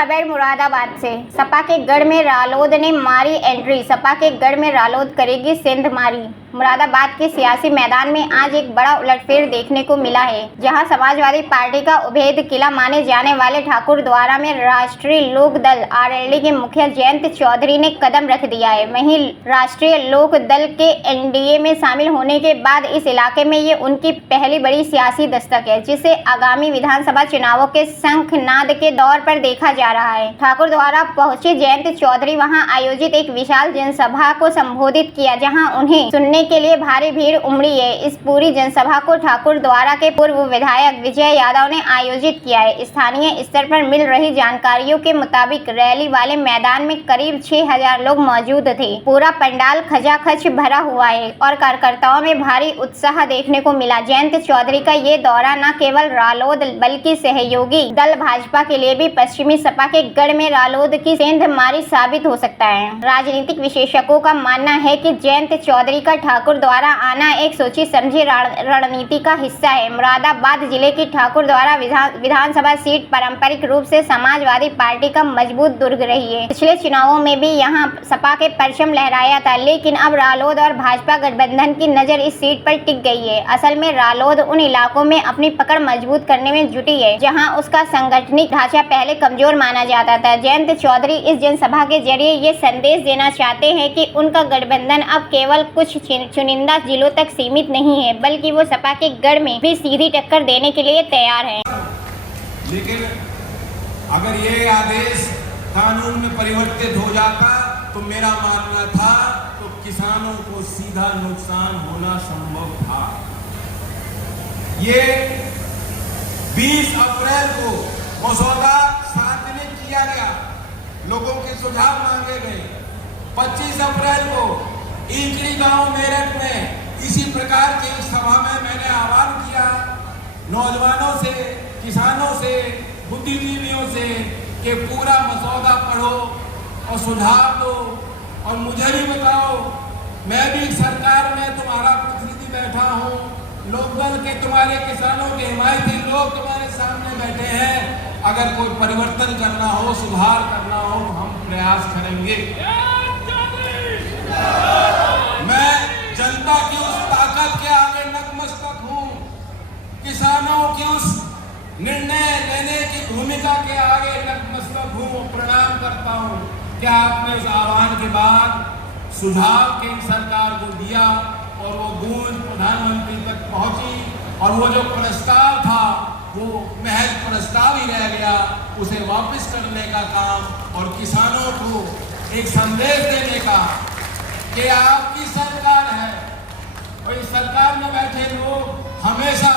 खबर मुरादाबाद से। सपा के गढ़ में रालोद ने मारी एंट्री। सपा के गढ़ में रालोद करेगी सेंधमारी। मुरादाबाद के सियासी मैदान में आज एक बड़ा उलटफेर देखने को मिला है, जहां समाजवादी पार्टी का उभेद किला माने जाने वाले ठाकुर द्वारा में राष्ट्रीय लोक दल आरएलडी के मुखिया जयंत चौधरी ने कदम रख दिया है। वहीं राष्ट्रीय लोक दल के एनडीए में शामिल होने के बाद इस इलाके में ये उनकी पहली बड़ी सियासी दस्तक है, जिसे आगामी विधानसभा चुनावों के शंखनाद के दौर पर देखा जा रहा है। ठाकुर द्वारा पहुंचे जयंत चौधरी वहां आयोजित एक विशाल जनसभा को संबोधित किया, जहां उन्हें सुनने के लिए भारी भीड़ उमड़ी है। इस पूरी जनसभा को ठाकुर द्वारा के पूर्व विधायक विजय यादव ने आयोजित किया है। स्थानीय स्तर पर मिल रही जानकारियों के मुताबिक रैली वाले मैदान में करीब 6000 लोग मौजूद थे। पूरा पंडाल खचाखच भरा हुआ है और कार्यकर्ताओं में भारी उत्साह देखने को मिला। जयंत चौधरी का ये दौरा न केवल रालोद बल्कि सहयोगी दल भाजपा के लिए भी पश्चिमी सपा के गढ़ में रालोद की सेंधमारी साबित हो सकता है। राजनीतिक विशेषज्ञों का मानना है कि जयंत चौधरी का ठाकुर द्वारा आना एक सोची समझी रणनीति का हिस्सा है। मुरादाबाद जिले की ठाकुर द्वारा विधानसभा सीट पारंपरिक रूप से समाजवादी पार्टी का मजबूत दुर्ग रही है। पिछले चुनावों में भी यहां सपा के परचम लहराया था, लेकिन अब रालोद और भाजपा गठबंधन की नजर इस सीट पर टिक गई है। असल में रालोद उन इलाकों में अपनी पकड़ मजबूत करने में जुटी है, जहां उसका सांगठनिक ढांचा पहले कमजोर माना जाता था। जयंत चौधरी इस जनसभा के जरिए ये संदेश देना चाहते हैं कि उनका गठबंधन अब केवल कुछ चुनिंदा जिलों तक सीमित नहीं है, बल्कि वो सपा के गढ़ में भी सीधी टक्कर देने के लिए तैयार है। लेकिन अगर ये आदेश कानून में परिवर्तित हो जाता तो मेरा मानना था तो किसानों को सीधा नुकसान होना संभव था। ये 20 अप्रैल को मसौदा सार्वजनिक किया गया, लोगों के सुझाव मांगे गए। 25 अप्रैल को ईंकड़ी गांव मेरठ में इसी प्रकार की सभा में मैंने आह्वान किया नौजवानों से, किसानों से, बुद्धिजीवियों से कि पूरा मसौदा पढ़ो और सुझाव दो और मुझे भी बताओ। मैं भी सरकार में तुम्हारा प्रतिनिधि बैठा हूँ, लोकदल के तुम्हारे किसानों के हिमायती लोग तुम्हारे सामने बैठे हैं। अगर कोई परिवर्तन करना हो, सुधार करना हो तो हम प्रयास करेंगे। मैं जनता की उस ताकत के आगे नतमस्तक हूं, किसानों की उस निर्णय लेने की भूमिका के आगे नतमस्तक हूं, प्रणाम करता हूं। क्या आपने उस आह्वान के बाद सुझाव केंद्र सरकार को दिया और वो गूंज प्रधानमंत्री तक पहुंची और वो जो प्रस्ताव था वो महज प्रस्ताव ही रह गया, उसे वापस करने का काम और किसानों को एक संदेश देने का कि आपकी सरकार है और इस सरकार में बैठे लोग हमेशा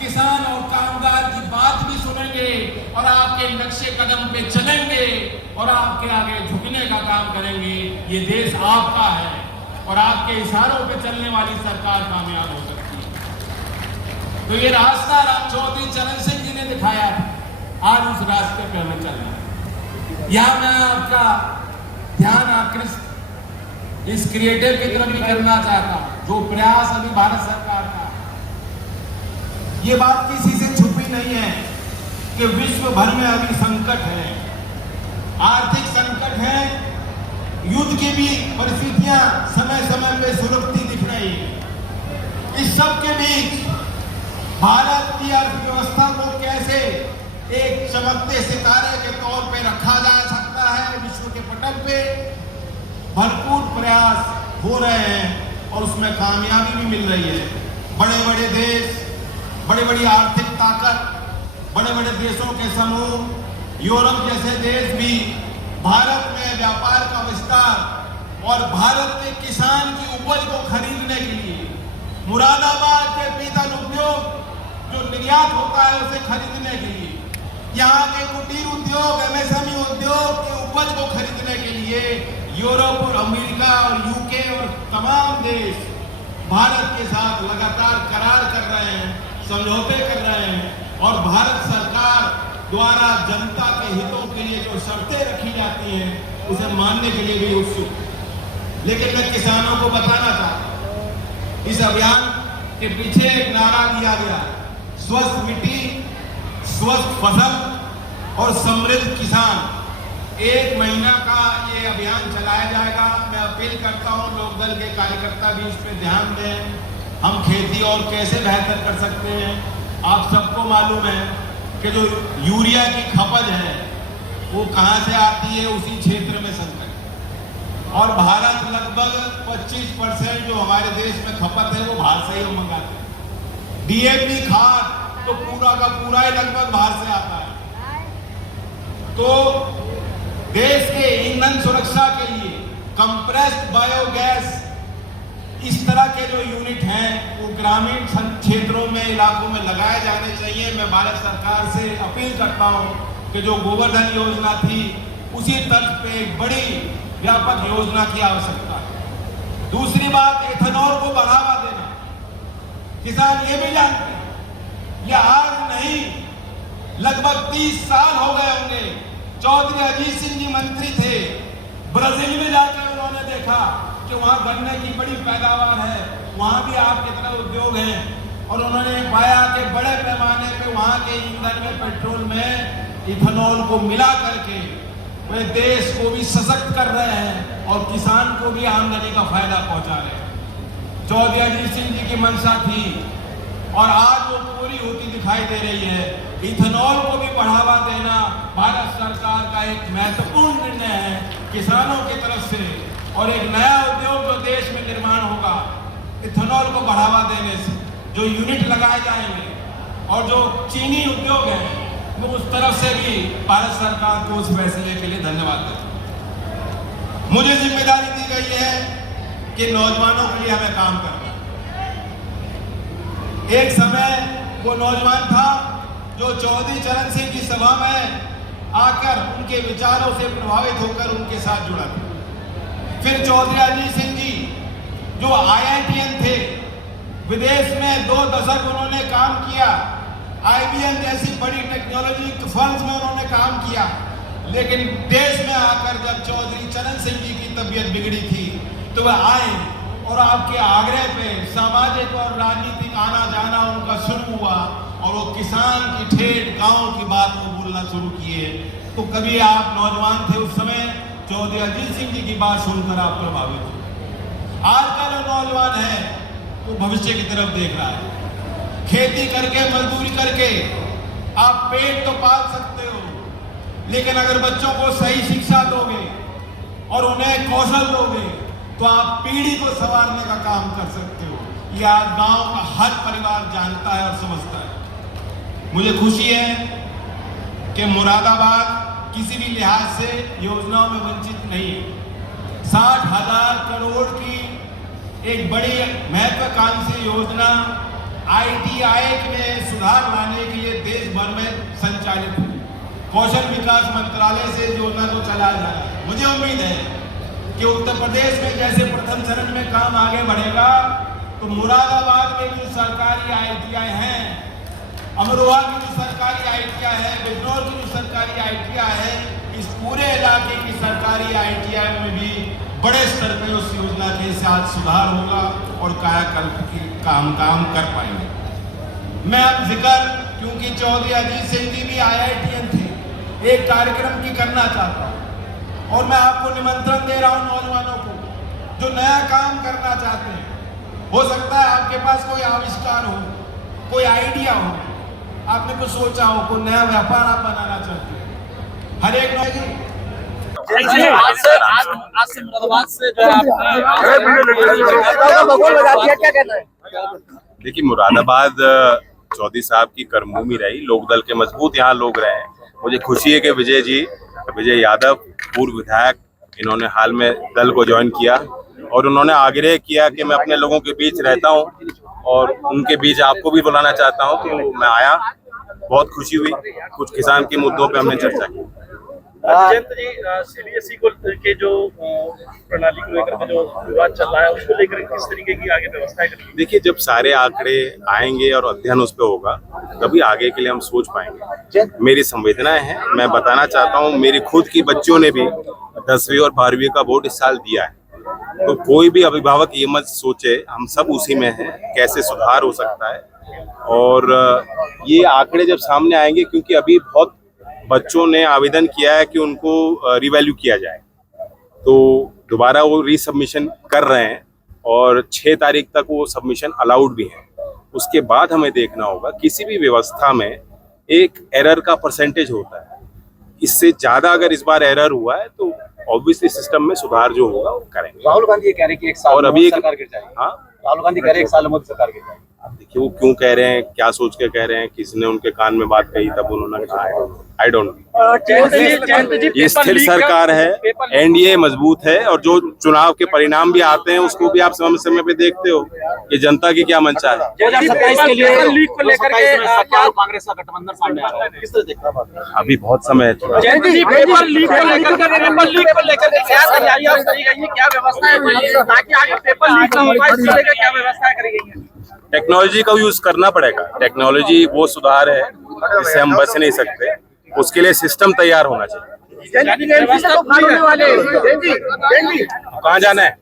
किसान और कामगार की बात भी सुनेंगे और आपके नक्शे कदम पे चलेंगे और आपके आगे झुकने का काम करेंगे। ये देश आपका है और आपके इशारों पे चलने वाली सरकार कामयाब हो सकती है। तो ये रास्ता चौधरी चरण सिंह जी ने दिखाया है, आज उस रास्ते पे हमें चलना है। यहाँ मैं आपका ध्यान आकृष्ट इस क्रिएटिव की तरफ भी करना चाहता हूं, जो प्रयास अभी भारत सरकार का, ये बात किसी से छुपी नहीं है कि विश्व भर में अभी संकट है, आर्थिक संकट है, युद्ध की भी परिस्थितियां समय समय पे सुलगती दिख रही है। इस सब के बीच भारत की अर्थव्यवस्था को कैसे एक चमकते सितारे के तौर पे रखा जा सकता है, विश्व के पटल पे भरपूर प्रयास हो रहे हैं और उसमें कामयाबी भी मिल रही है। बड़े बड़े देश, बड़ी बड़ी आर्थिक ताकत, बड़े बड़े देशों के समूह, यूरोप जैसे देश भी भारत में व्यापार का विस्तार और भारत के किसान की उपज को खरीदने के लिए मुरादाबाद के पीतल उद्योग जो निर्यात होता है उसे खरीदने के लिए, यहाँ के कुटीर उद्योग, एमएसएमई उद्योग की उपज को खरीदने के लिए यूरोप और अमेरिका और यूके और तमाम देश भारत के साथ लगातार करार कर रहे हैं, समझौते कर रहे हैं और भारत सरकार द्वारा जनता के हितों के लिए जो शर्तें रखी जाती हैं उसे मानने के लिए भी उत्सुक। लेकिन मैं किसानों को बताना चाहता हूं, इस अभियान के पीछे एक नारा दिया गया, स्वस्थ मिट्टी, स्वस्थ फसल और समृद्ध किसान। 1 महीना का ये अभियान चलाया जाएगा। मैं अपील करता हूँ लोकदल के कार्यकर्ता भी इस पे ध्यान दें। हम खेती और कैसे बेहतर कर सकते हैं। आप सबको मालूम है कि जो यूरिया की खपत है वो कहाँ से आती है, उसी क्षेत्र में संकट। और भारत लगभग 25% जो हमारे देश में खपत है वो बाहर से ही मंगाते हैं। डीएपी खाद तो पूरा का पूरा ही लगभग बाहर से आता है। तो देश के ईंधन सुरक्षा के लिए कंप्रेस्ड बायोगैस इस तरह के जो यूनिट हैं वो ग्रामीण क्षेत्रों में, इलाकों में लगाए जाने चाहिए। मैं भारत सरकार से अपील करता हूं कि जो गोवर्धन योजना थी उसी तर्ज पे एक बड़ी व्यापक योजना की आवश्यकता है। दूसरी बात, एथेनॉल को बढ़ावा देना। किसान ये भी जानते हैं, ये आज नहीं लगभग 30 साल हो गए होंगे। चौधरी अजीत सिंह जी मंत्री थे, ब्राजील में जाकर उन्होंने देखा कि वहां गन्ने की बड़ी पैदावार है, वहां भी आपकी तरह उद्योग हैं, और उन्होंने पाया कि बड़े पैमाने पे वहां के ईंधन में, पेट्रोल में इथेनॉल को मिला करके वे देश को भी सशक्त कर रहे हैं और किसान को भी आमदनी का फायदा पहुंचा रहे हैं। चौधरी अजीत सिंह जी की मंशा थी और आज वो पूरी होती दिखाई दे रही है। इथेनॉल को भी बढ़ावा देना भारत सरकार का एक महत्वपूर्ण निर्णय है किसानों की तरफ से, और एक नया उद्योग जो देश में निर्माण होगा इथेनॉल को बढ़ावा देने से, जो यूनिट लगाए जाएंगे और जो चीनी उद्योग है मैं उस तरफ से भी भारत सरकार को उस फैसले के लिए धन्यवाद देता हूं। मुझे जिम्मेदारी दी गई है कि नौजवानों के लिए हमें काम करना। एक समय वो नौजवान था जो चौधरी चरण सिंह की सभा में आकर उनके विचारों से प्रभावित होकर उनके साथ जुड़ा था। फिर चौधरी अजीत सिंह जी जो IITN थे, विदेश में 2 दशक उन्होंने काम किया, IBM जैसी बड़ी टेक्नोलॉजी फर्म्स में उन्होंने काम किया, लेकिन देश में आकर जब चौधरी चरण सिंह जी की तबीयत बिगड़ी थी तो वह आए और आपके आग्रह पे सामाजिक और राजनीतिक आना जाना उनका शुरू हुआ और वो किसान की ठेठ गांव की बात को बोलना शुरू किए। तो कभी आप नौजवान थे उस समय, चौधरी अजीत सिंह जी की बात सुनकर आप प्रभावित हुए। आज का जो नौजवान है वो भविष्य की तरफ देख रहा है। खेती करके, मजदूरी करके आप पेट तो पाल सकते हो, लेकिन अगर बच्चों को सही शिक्षा दोगे और उन्हें कौशल दोगे तो आप पीढ़ी को संवारने का काम कर सकते हो। ये आज गांव का हर परिवार जानता है और समझता है। मुझे खुशी है कि मुरादाबाद किसी भी लिहाज से योजनाओं में वंचित नहीं है। 60,000 करोड़ की एक बड़ी महत्वाकांक्षी योजना ITI में सुधार लाने के लिए देश भर में संचालित है। कौशल विकास मंत्रालय से योजना को चलाया जा रहा है। मुझे उम्मीद है कि उत्तर प्रदेश में जैसे प्रथम चरण में काम आगे बढ़ेगा तो मुरादाबाद में भी जो सरकारी ITI हैं, अमरोहा की जो सरकारी ITI है, बिजनौर की जो सरकारी ITI है, इस पूरे इलाके की सरकारी ITI में भी बड़े स्तर पर उस योजना के साथ सुधार होगा और कायाकल्प की काम कर पाएंगे। मैं अब जिक्र, क्योंकि चौधरी अजीत सिंह जी भी IITN थे, एक कार्यक्रम की करना चाहता हूँ और मैं आपको निमंत्रण दे रहा हूँ नौजवानों को जो नया काम करना चाहते हैं। हो सकता है आपके पास कोई आविष्कार हो, कोई आइडिया हो, आपने कुछ सोचा हो, कोई नया व्यापार आप बनाना चाहते हैं। हर एक आज से मुरादाबाद से जो है देखिए, मुरादाबाद चौधरी साहब की कर्मभूमि रही, लोकदल के मजबूत यहाँ लोग रहे हैं। मुझे खुशी है कि विजय यादव पूर्व विधायक, इन्होंने हाल में दल को ज्वाइन किया और उन्होंने आग्रह किया कि मैं अपने लोगों के बीच रहता हूँ और उनके बीच आपको भी बुलाना चाहता हूँ। तो मैं आया, बहुत खुशी हुई। कुछ किसान के मुद्दों पे हमने चर्चा की। जयंत जी, CBSE को के जो प्रणाली को लेकर जो विवाद चल रहा है उसको लेकर किस तरीके की आगे व्यवस्था करेंगे? देखिए, जब सारे आंकड़े आएंगे और अध्ययन उस पर होगा तभी आगे के लिए हम सोच पाएंगे। मेरी संवेदनाएं हैं, मैं बताना चाहता हूं, मेरी खुद की बच्चों ने भी 10वीं और 12वीं का बोर्ड इस साल दिया है। तो कोई भी अभिभावक ये मत सोचे, हम सब उसी में हैं, कैसे सुधार हो सकता है। और ये आंकड़े जब सामने आएंगे, क्योंकि अभी बहुत बच्चों ने आवेदन किया है कि उनको रिवैल्यू किया जाए, तो दोबारा वो रीसबमिशन कर रहे हैं और 6 तारीख तक वो सबमिशन अलाउड भी है। उसके बाद हमें देखना होगा, किसी भी व्यवस्था में एक एरर का परसेंटेज होता है, इससे ज़्यादा अगर इस बार एरर हुआ है तो ऑब्वियसली सिस्टम में सुधार जो होगा वो करेंगे। राहुल गांधी ये कह रहे हैं कि एक साल और में अभी मोदी एक- सरकार गिर जाएगी। हाँ, राहुल गांधी कह रहे हैं एक साल में मोदी सरकार गिर जाएगी। अब देखिए वो क्यों कह रहे हैं, क्या सोच के कह रहे हैं, किसने उनके कान में बात कही तब उन्होंने कहा है, आई डोंट नो। ये स्थिर सरकार है, एनडीए मजबूत है और जो चुनाव के परिणाम भी आते हैं उसको भी आप समय समय पे देखते हो कि जनता की क्या मंशा है। 2027 के लिए लीग को लेकर के क्या कांग्रेस का गठबंधन सामने आ रहा है, किस तरह देखना है? अभी बहुत समय है चुनाव। जयंत जी, पेपर लीक को लेकर के क्या तैयारियां करी गई हैं, क्या व्यवस्था है ताकि आगे पेपर लीक ना हो पाए, इसको लेकर क्या व्यवस्था करी गई है? टेक्नोलॉजी का यूज करना पड़ेगा। टेक्नोलॉजी वो सुधार है जिससे हम बच नहीं सकते, उसके लिए सिस्टम तैयार होना चाहिए। व्यवस्था तो होने वाले हैं। कहाँ जाना है?